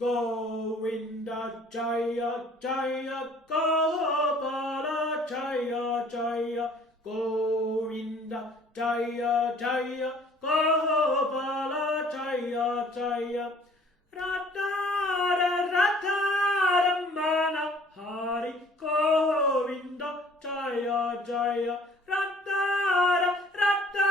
Govinda Jaya Jaya Gopala Jaya Jaya Govinda Jaya Jaya Gopala Jaya Jaya Radha Radha Ramana Hari Govinda Jaya Jaya Radha Radha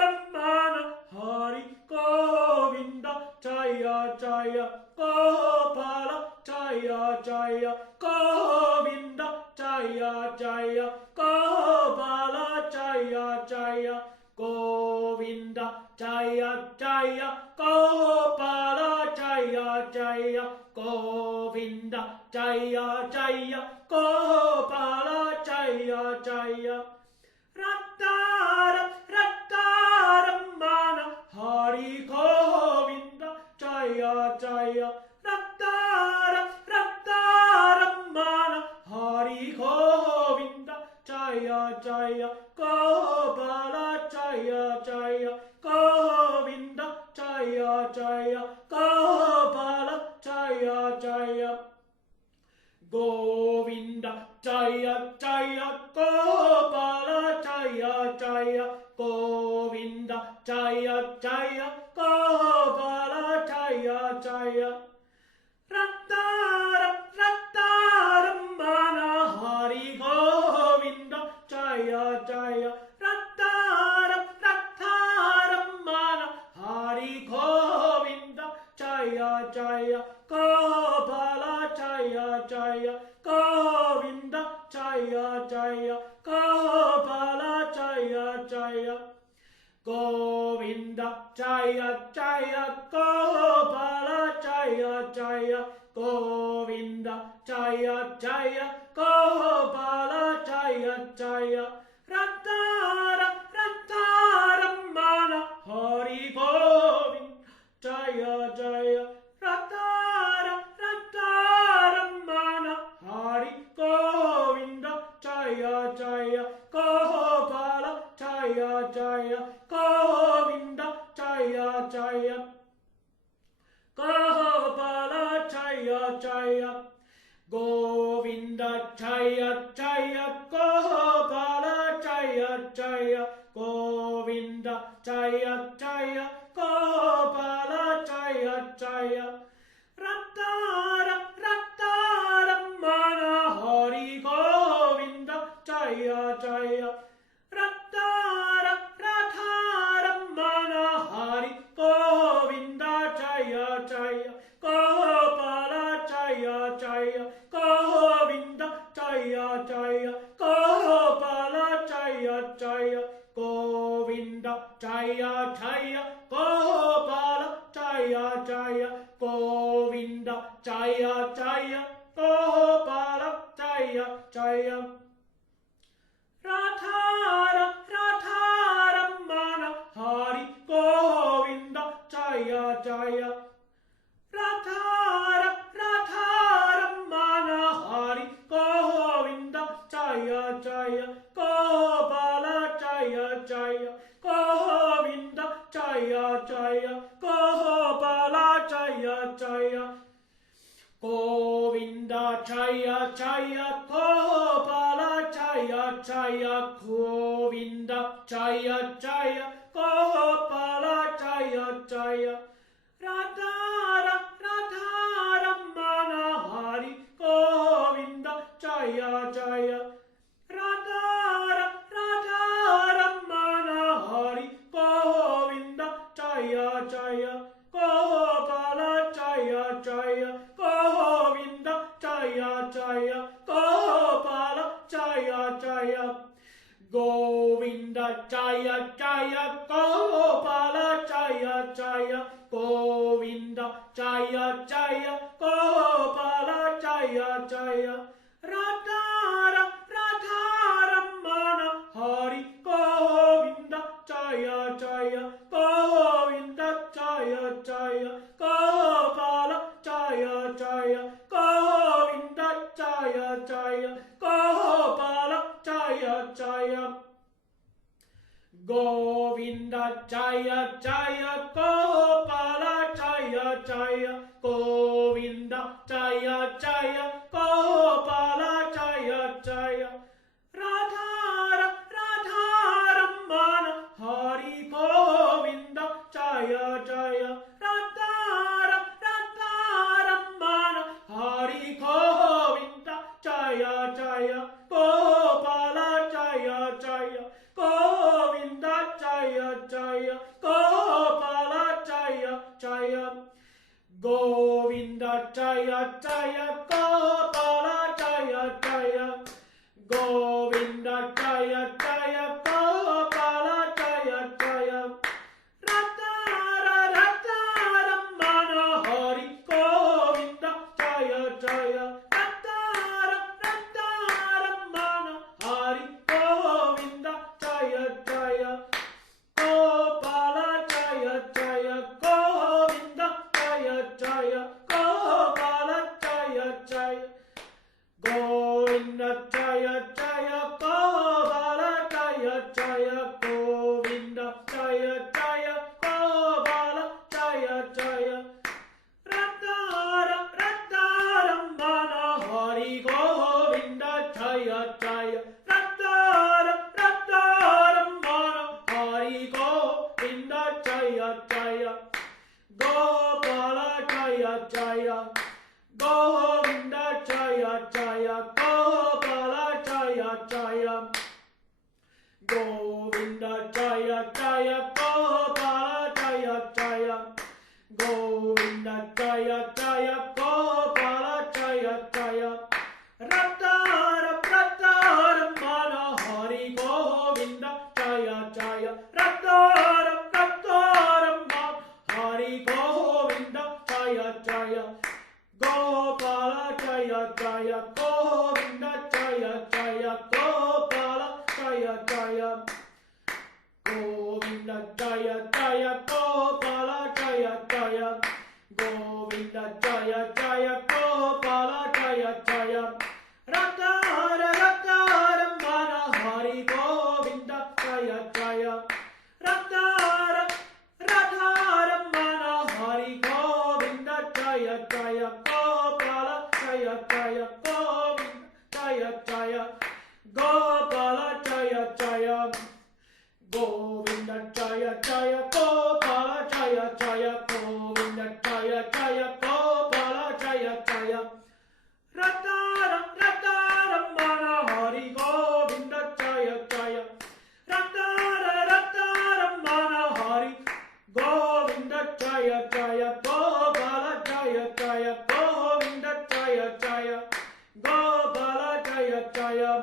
Ramana Hari Govinda Jaya Jaya Gopala Jaya Jaya Govinda Jaya Jaya Gopala Jaya Jaya Govinda Jaya Jaya Gopala Jaya Jaya Govinda Jaya Jaya Gopala Jaya Jaya Radha Radha Ramana Hari Govinda Jaya Jaya Radha Radha Ramana Hari Govinda Jaya Jaya Gopala Jaya Jaya Govinda Jaya Jaya Gopala Jaya Jaya Govinda Jaya Jaya Gopala Jaya Jaya Govinda Jaya Jaya Gopala Jaya Jaya Radha Radha Ramana Hari Govinda Jaya Jaya Radha Radha Ramana Hari Govinda Jaya Jaya Gopala Jaya Jaya Govinda Jaya Jaya Gopala Jaya Jaya Govinda Jaya Jaya Gopala Jaya Jaya Govinda Jaya Jaya Gopala Jaya Jaya Radha Radha Ramana Hari Govinda Jaya Jaya Radha Radha Ramana Hari Govinda Jaya Jaya Gopala Jaya Jaya Govinda Jaya Jaya Gopala Jaya Jaya Govinda Jaya Jaya Gopala Jaya Jaya Govinda Jaya Jaya Gopala Jaya Jaya Radha Radha Ramana Hari Govinda Jaya Jaya Radha Radha Ramana Hari Govinda Jaya Jaya Gopala Jaya Jaya Govinda Jaya Jaya Gopala Jaya Jaya Govinda Jaya Jaya Gopala Jaya Jaya Govinda Jaya Jaya Gopala Jaya Jaya Radha Radha Ramana Hari Govinda Jaya Jaya Radha Radha Ramana Hari Govinda Jaya Jaya Gopala Jaya Jaya Govinda Jaya Jaya Gopala Jaya Jaya Govinda Jaya Jaya Gopala Jaya Jaya Govinda Jaya Jaya Gopala Jaya Jaya Radha Radha Ramana Hari Govinda Jaya Jaya Radha Radha Ramana Hari Govinda Jaya Jaya Gopala Jaya Jaya Govinda Jaya Jaya Gopala Jaya Jaya Govinda Jaya Jaya Gopala Jaya Jaya Govinda Jaya Jaya Gopala Jaya Jaya Radha Radha Ramana Hari Govinda Jaya Jaya Govinda Jaya Jaya Gopala Jaya Jaya Govinda Jaya Jaya Gopala Jaya Jaya Govinda Jaya Jaya Gopala Jaya Jaya Govinda Govinda Jaya Jaya Gopala Jaya Jaya Radha Ramana Hari Govinda Jaya Jaya Radha Ramana Hari Govinda Jaya Jaya Gopala Jaya Jaya Govinda Jaya Jaya Gopala Jaya Jaya Govinda Jaya Jaya Gopala Jaya Jaya Govinda Jaya Jaya Gopala Jaya Jaya Radha Ramana Hari Govinda Jaya Jaya Radha Ramana Hari Govinda Jaya Jaya Gopala Jaya Jaya Govinda Jaya Jaya Gopala Jaya Jaya Govinda Jaya Jaya Gopala Jaya Jaya Govinda Jaya Jaya Gopala Jaya Jaya Radha Ramana Hari Govinda Jaya Jaya Radha Ramana Hari Govinda Jaya Jaya Gopala Jaya Jaya Govinda Jaya Jaya Gopala Jaya Jaya Govinda Jaya Jaya Gopala Jaya Jaya Govinda Jaya Jaya Gopala Jaya Jaya Radha Ramana Hari Govinda Jaya Jaya Radha Ramana Hari Govinda Jaya Jaya Gopala Jaya Jaya Govinda Jaya Jaya Gopala Jaya Jaya Govinda Jaya Jaya Gopala Jaya Jaya Govinda Jaya Jaya Gopala Jaya Jaya Radha Ramana Hari Govinda Jaya Jaya Radha Ramana Hari Govinda Jaya Jaya Gopala Jaya Jaya Govinda Jaya Jaya Gopala Jaya Jaya Govinda Jaya Jaya Gopala Jaya Jaya Govinda Jaya Jaya Gopala Jaya Jaya Radha Ramana Hari Govinda Jaya Jaya Radha Ramana Hari Govinda Jaya Jaya Gopala Jaya Jaya Govinda Jaya Jaya Gopala Jaya Jaya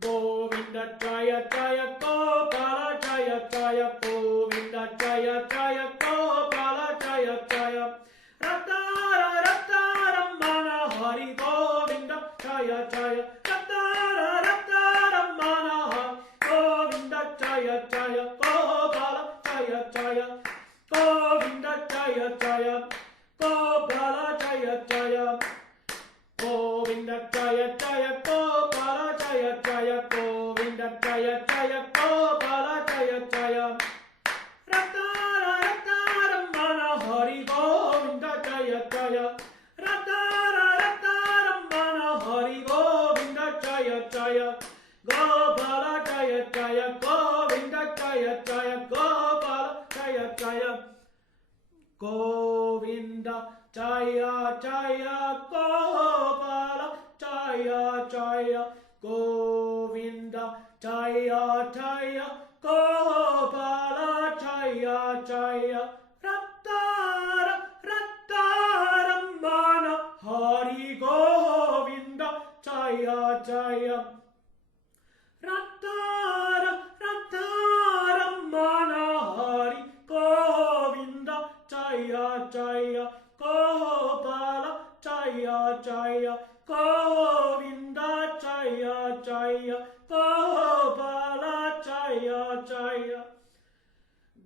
Govinda Jaya Jaya Gopala Jaya Jaya Govinda Jaya Jaya Gopala Jaya Jaya Radha Ramana Hari Govinda Jaya Jaya Radha Ramana Hari Govinda Jaya Jaya Gopala Jaya Jaya Govinda Jaya Jaya Gopala Jaya Jaya Govinda Jaya Jaya Gopala Jaya Jaya Govinda Jaya Jaya Gopala Jaya Jaya Radha Ramana Hari Govinda Jaya Jaya Radha Ramana Hari Govinda Jaya Jaya Gopala Jaya Jaya Govinda Jaya Jaya Gopala Jaya Jaya Govinda Jaya Jaya Gopala Jaya Jaya Govinda Jaya Jaya Gopala Jaya Jaya Radha Ramana Hari Govinda Jaya Jaya Radha Ramana Hari Govinda Jaya Jaya Gopala Jaya Jaya Govinda Jaya Jaya Gopala Jaya Jaya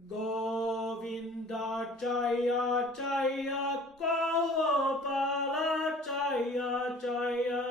Govinda Jaya Jaya Gopala Jaya Jaya